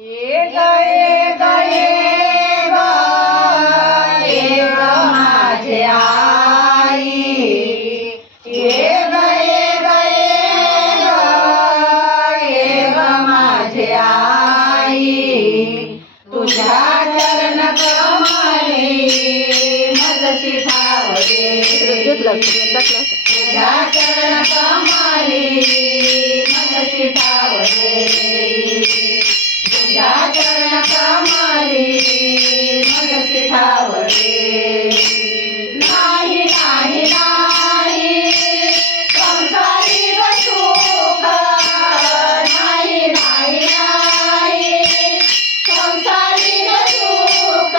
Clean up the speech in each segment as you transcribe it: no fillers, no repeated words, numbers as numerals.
ये ग ये ग ये ग ये ग माझे आई, ये ग ये ग ये ग ये ग माझे आई, तुझ्या चरण कमळी मजशी ठावले, तुझ्या चरण कमळी मजशी ठावले, तुझ्या चरण कमळी मजशी ठावले. नाही नाही नाही संसारी ग सुख, नाही नाही नाही संसारी ग सुख,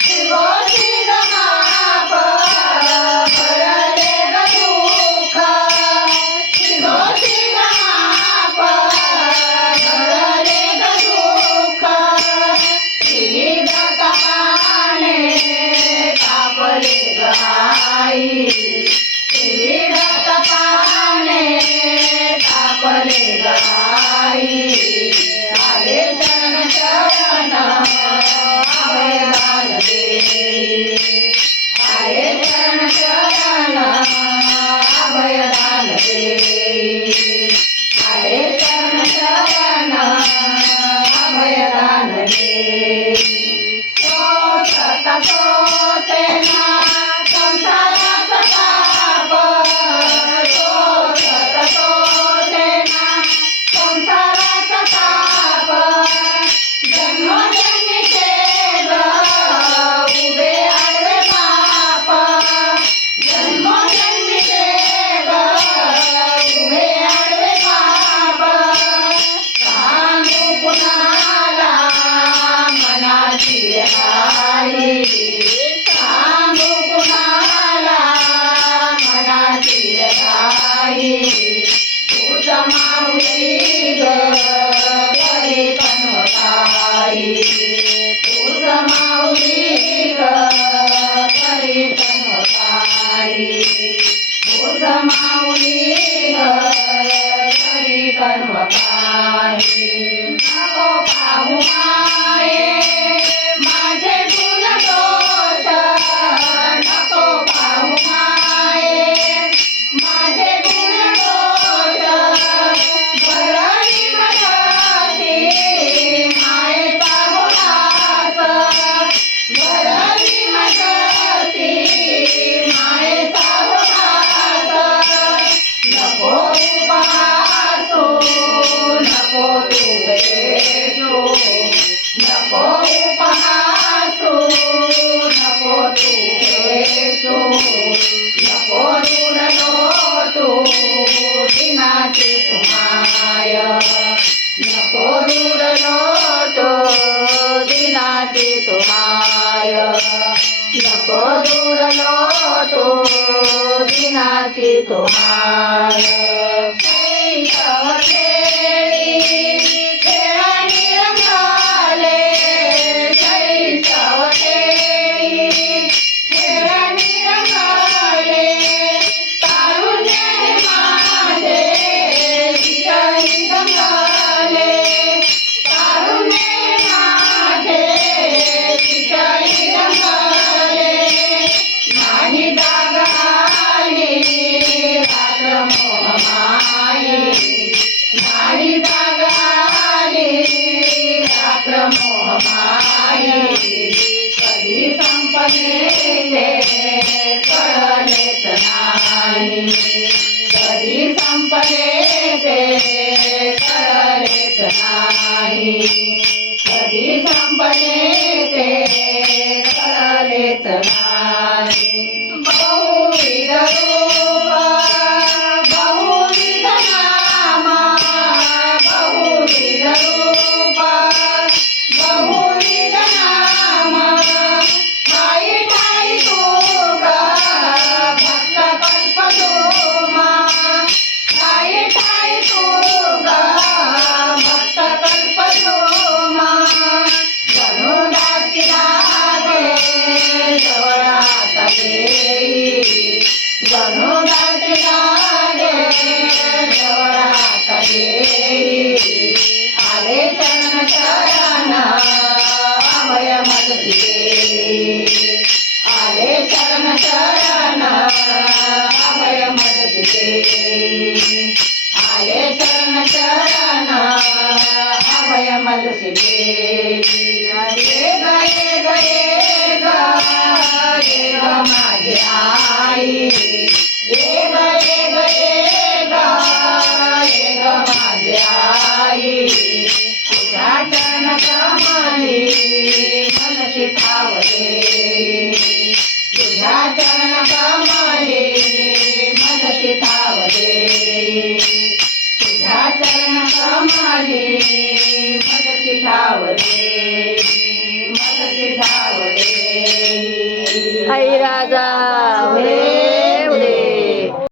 शिवोशी ग माप भरले ग दुःख, शिवोशी ग माप भरले ग दुःख, विविध तपाने तापले ग आई, विविध तपाने तापले ग आई, आले शरण शरण अभयदान दे, आले शरण शरण अभयदान दे, आले शरण शरण अभयदान दे. सोसत सोसेना संसाराचा ताप, सोसत सोसेना संसाराचा ताप, जन्मजन्मीचे ग उभे आडवे पाप, जन्मजन्मीचे ग उभे आडवे पाप, सांगू कुणाला मनाची आई, सांगू कुणाला मनाची आई, तुझ माऊली ग करी कन्वताई, तुझ माऊली ग करी कन्वताई, तुझ माऊली ग करी कन्वताई. नको पाहू माये माझे गुण दोष, नको पाहू माये माझे गुण दोष, भरली मनाची मायेचा उल्हास, भरली मनाची मायेचा उल्हास, नको उपहासू नको तू बेजू, नको उपहासू नको तू बेजू, नको दूर लोटू दिनाची तुमाय, नको दूर लोटू दिनाची तुमाय, नको दूर लोटू दिनाची तुमाय. शैशव खेळी खेळणी रंगाले, शैशव खेळी खेळणी रंगाले, तारुण्य हे माझे विषयी रंगाले, तारुण्य हे माझे विषयी रंगाले, नाही जाग आली रात्र मोहमायी, नाही जाग आली रात्र मोहमायी, कधी संपले ते कळलेच नाही, कधी संपले ते कळलेच नाही, कधी संपले ते कळलेच नाही. बहुविध रूप बहुविध नाम, बहुविध रूप बहुविध नाम, ठाई ठाई तू ग भक्त कल्पद्रुमा, ठाई ठाई तू ग भक्त कल्पद्रुमा, जणू दासी लागे जवळ आता देई, जणू दासी लागे जवळ आता देई, आले शरण अभय मदतीचे आले शरण शरण अभय मदतीचे आले शरण शरण अभय मदतीचे ये ग ये ग ये ग ये ग माझी आई ये ग ये ग ये ग ये ग माझी आई तुझ्या चरण कमली मनसी ठावले तुझ्या चरण कमली मनसी ठावले तुझ्या चरण कमली मनसी ठावले मनसी ठावले आई राजा हे